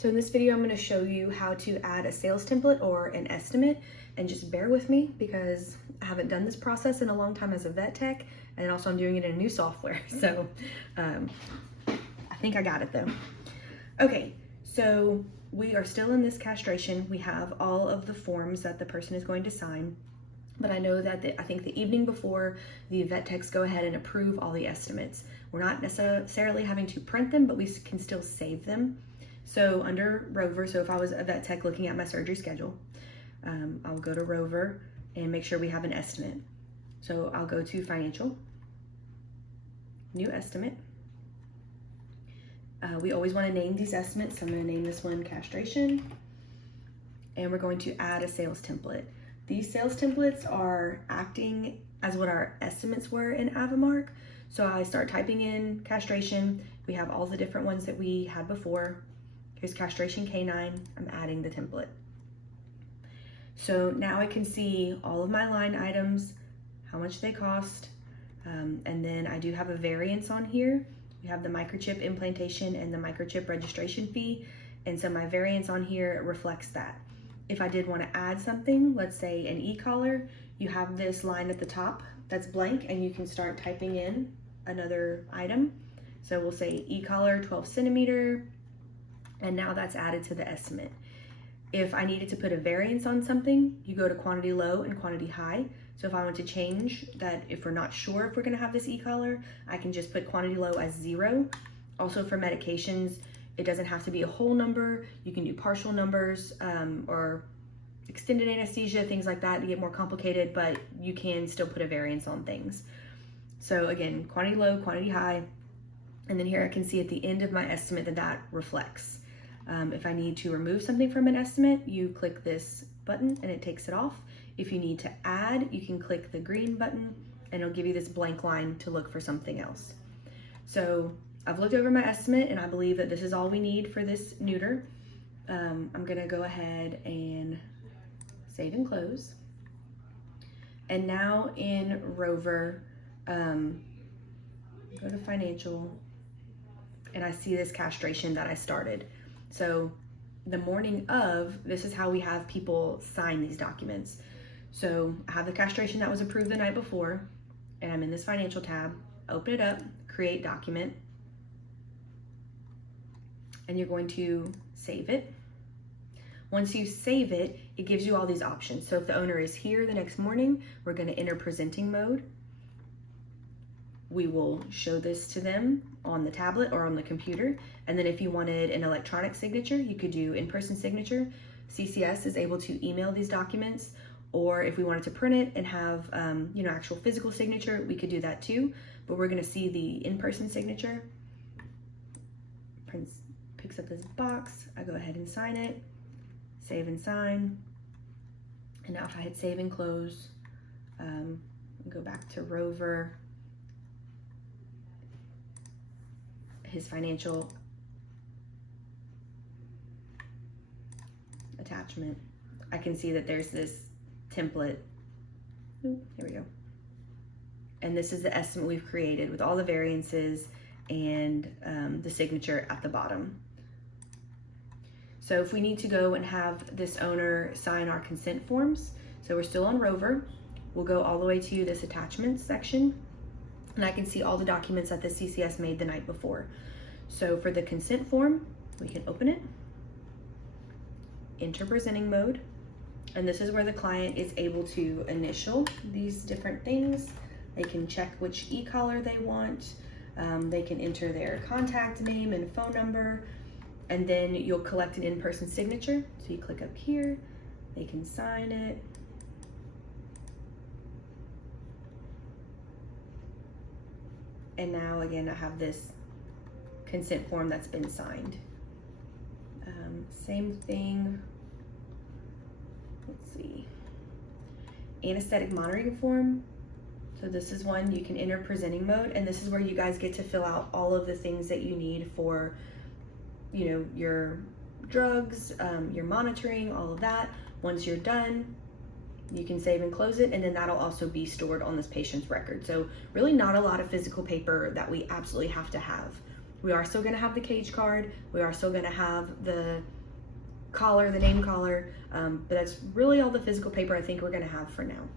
So in this video, I'm going to show you how to add a sales template or an estimate, and just bear with me because I haven't done this process in a long time as a vet tech, and also I'm doing it in a new software. So I think I got it though. Okay, so we are still in this castration. We have all of the forms that the person is going to sign, but I know that I think the evening before, the vet techs go ahead and approve all the estimates. We're not necessarily having to print them, but we can still save them. So under Rover, so if I was a vet tech looking at my surgery schedule, I'll go to Rover and make sure we have an estimate. So I'll go to Financial, New Estimate. We always want to name these estimates. So I'm going to name this one Castration, and we're going to add a sales template. These sales templates are acting as what our estimates were in AVImark. So I start typing in castration. We have all the different ones that we had before. Here's castration canine. I'm adding the template. So now I can see all of my line items, how much they cost, and then I do have a variance on here. We have the microchip implantation and the microchip registration fee, and so my variance on here reflects that. If I did want to add something, let's say an e-collar, you have this line at the top that's blank, and you can start typing in another item. So we'll say e-collar 12 centimeter, and now that's added to the estimate. If I needed to put a variance on something, you go to quantity low and quantity high. So if I want to change that, if we're not sure if we're going to have this e-collar, I can just put quantity low as 0. Also for medications, it doesn't have to be a whole number. You can do partial numbers or extended anesthesia, things like that to get more complicated, but you can still put a variance on things. So again, quantity low, quantity high, and then here I can see at the end of my estimate that reflects. If I need to remove something from an estimate, you click this button and it takes it off. If you need to add, you can click the green button and it'll give you this blank line to look for something else. So I've looked over my estimate and I believe that this is all we need for this neuter. I'm gonna go ahead and save and close. And now in Rover, go to Financial, and I see this castration that I started. So the morning of, this is how we have people sign these documents. So I have the castration that was approved the night before, and I'm in this Financial tab, open it up, create document, and you're going to save it. Once you save it, it gives you all these options. So if the owner is here the next morning, we're going to enter presenting mode. We will show this to them on the tablet or on the computer. And then if you wanted an electronic signature, you could do in-person signature. CCS is able to email these documents, or if we wanted to print it and have actual physical signature, we could do that too. But we're gonna see the in-person signature. Prince picks up this box, I go ahead and sign it, save and sign. And now if I hit save and close, go back to Rover, his Financial attachment, I can see that there's this template. Here we go. And this is the estimate we've created with all the variances and the signature at the bottom. So if we need to go and have this owner sign our consent forms, so we're still on Rover, we'll go all the way to this attachments section, and I can see all the documents that the CCS made the night before. So for the consent form, we can open it, enter presenting mode, and this is where the client is able to initial these different things. They can check which e-collar they want. They can enter their contact name and phone number, and then you'll collect an in-person signature. So you click up here, they can sign it. And now again, I have this consent form that's been signed. Same thing, let's see, anesthetic monitoring form. So this is one you can enter presenting mode, and this is where you guys get to fill out all of the things that you need for, your drugs, your monitoring, all of that. Once you're done, you can save and close it, and then that'll also be stored on this patient's record. So really not a lot of physical paper that we absolutely have to have. We are still going to have the cage card. We are still going to have the collar, the name collar, but that's really all the physical paper I think we're going to have for now.